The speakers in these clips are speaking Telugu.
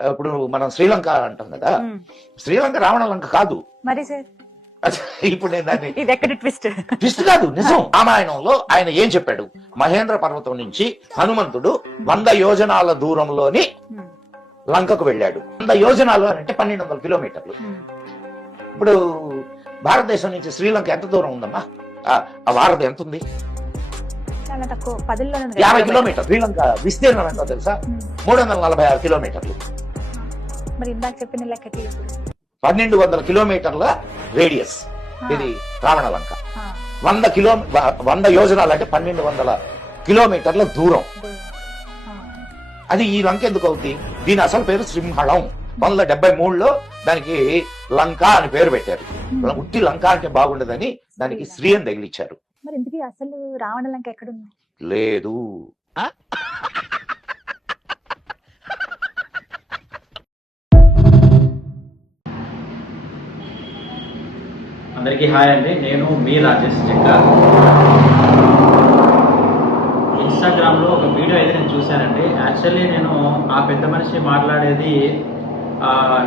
ఇప్పుడు మనం శ్రీలంక అంటాం కదా. శ్రీలంక రావణ లంక కాదు. మరి సార్? ఇప్పుడు నేను దాన్ని ఇది ఎక్కడ ట్విస్ట్? ట్విస్ట్ కాదు నిజం. రామాయణంలో ఆయన ఏం చెప్పాడు? మహేంద్ర పర్వతం నుంచి హనుమంతుడు వంద యోజనాల దూరంలోని లంకకు వెళ్ళాడు. వంద యోజనాలు అంటే పన్నెండు వందల కిలోమీటర్లు. ఇప్పుడు భారతదేశం నుంచి శ్రీలంక ఎంత దూరం ఉందమ్మా? ఆ, భారత్ ఎంత ఉంది. యాభై కిలోమీటర్ శ్రీలంక విస్తీర్ణం ఎంతో తెలుసా? మూడు వందల నలభై ఆరు కిలోమీటర్లు. మరి ఇందాక చెప్పిన లెక్కకి. పన్నెండు వందల కిలోమీటర్ల రేడియస్. ఇది రావణ లంక వంద కిలో వంద యోజనాలు అంటే పన్నెండు వందల కిలోమీటర్ల దూరం. అది ఈ లంక ఎందుకు అవుతుంది దీని అసలు పేరు సింహళం. వందల డెబ్బై మూడులో దానికి లంక అని పేరు పెట్టారు. ఉట్టి లంక అంటే బాగుండదని దానికి శ్రీ అని తగిలిచ్చారు. మరి ఇంతకీ అసలు రావణ లంక ఎక్కడుంది? లేదు. అందరికీ హాయ్ అండి. నేను మీ రాజేష్ చెక్క ఇన్స్టాగ్రామ్లో ఒక వీడియో అయితే నేను చూశానండి. యాక్చువల్లీ నేను ఆ పెద్ద మనిషి మాట్లాడేది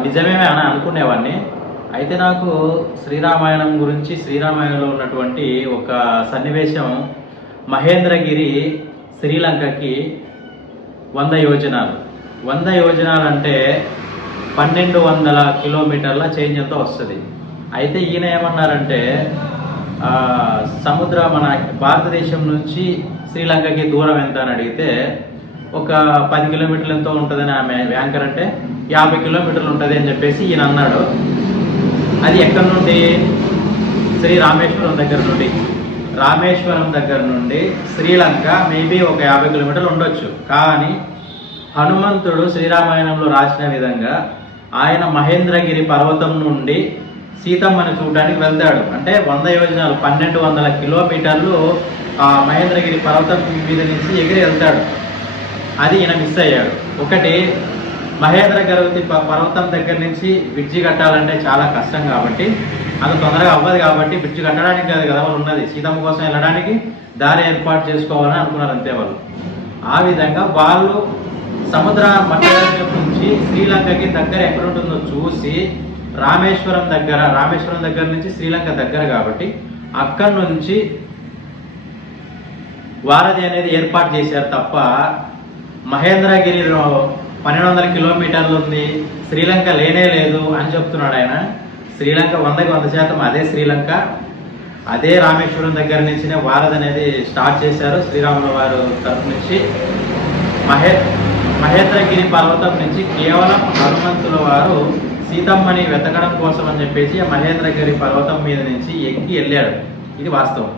నిజమేమే అని అనుకునేవాడిని. అయితే నాకు శ్రీరామాయణం గురించి శ్రీరామాయణంలో ఉన్నటువంటి ఒక సన్నివేశం మహేంద్రగిరి శ్రీలంకకి వంద యోజనాలు. వంద యోజనాలు అంటే పన్నెండు వందల కిలోమీటర్ల చేంజ్ ఎంతో వస్తుంది. అయితే ఈయన ఏమన్నారంటే సముద్ర మన భారతదేశం నుంచి శ్రీలంకకి దూరం ఎంత అని అడిగితే ఒక పది కిలోమీటర్లు ఎంతో ఉంటుందని ఆమె యాంకర్ అంటే యాభై కిలోమీటర్లు ఉంటుంది అని చెప్పేసి ఈయన అన్నాడు. అది ఎక్కడి నుండి? శ్రీ రామేశ్వరం దగ్గర నుండి. రామేశ్వరం దగ్గర నుండి శ్రీలంక మేబీ ఒక యాభై కిలోమీటర్లు ఉండొచ్చు. కానీ హనుమంతుడు శ్రీరామాయణంలో రాసిన విధంగా ఆయన మహేంద్రగిరి పర్వతం నుండి సీతమ్మని చూడడానికి వెళ్తాడు. అంటే వంద యోజనాలు పన్నెండు వందల కిలోమీటర్లు ఆ మహేంద్రగిరి పర్వతం మీద నుంచి ఎగిరి వెళ్తాడు. అది ఈయన మిస్ అయ్యాడు. ఒకటి మహేంద్ర గర్వతి పర్వతం దగ్గర నుంచి బ్రిడ్జి కట్టాలంటే చాలా కష్టం కాబట్టి అంత తొందరగా అవ్వదు కాబట్టి బ్రిడ్జి కట్టడానికి కాదు కదా వాళ్ళు ఉన్నది. సీతమ్మ కోసం వెళ్ళడానికి దారి ఏర్పాటు చేసుకోవాలని అనుకున్నారు అంతే వాళ్ళు. ఆ విధంగా వాళ్ళు సముద్ర మధ్యదేశం నుంచి శ్రీలంకకి దగ్గర ఎక్కడ ఉంటుందో చూసి రామేశ్వరం దగ్గర రామేశ్వరం దగ్గర నుంచి శ్రీలంక దగ్గర కాబట్టి అక్కడి నుంచి వారధి అనేది ఏర్పాటు చేశారు తప్ప మహేంద్రగిరిలో పన్నెండు వందల కిలోమీటర్లు ఉంది శ్రీలంక లేనే లేదు అని చెప్తున్నాడు ఆయన. శ్రీలంక వందకి వంద శాతం అదే శ్రీలంక. అదే రామేశ్వరం దగ్గర నుంచినే వారధి అనేది స్టార్ట్ చేశారు శ్రీరాముల వారు తరఫు నుంచి. మహే మహేంద్రగిరి పర్వతం నుంచి కేవలం హనుమంతుల వారు సీతమ్మని వెతకడం కోసం అని చెప్పేసి మహేంద్రగిరి పర్వతం మీద నుంచి ఎక్కి వెళ్ళాడు. ఇది వాస్తవం.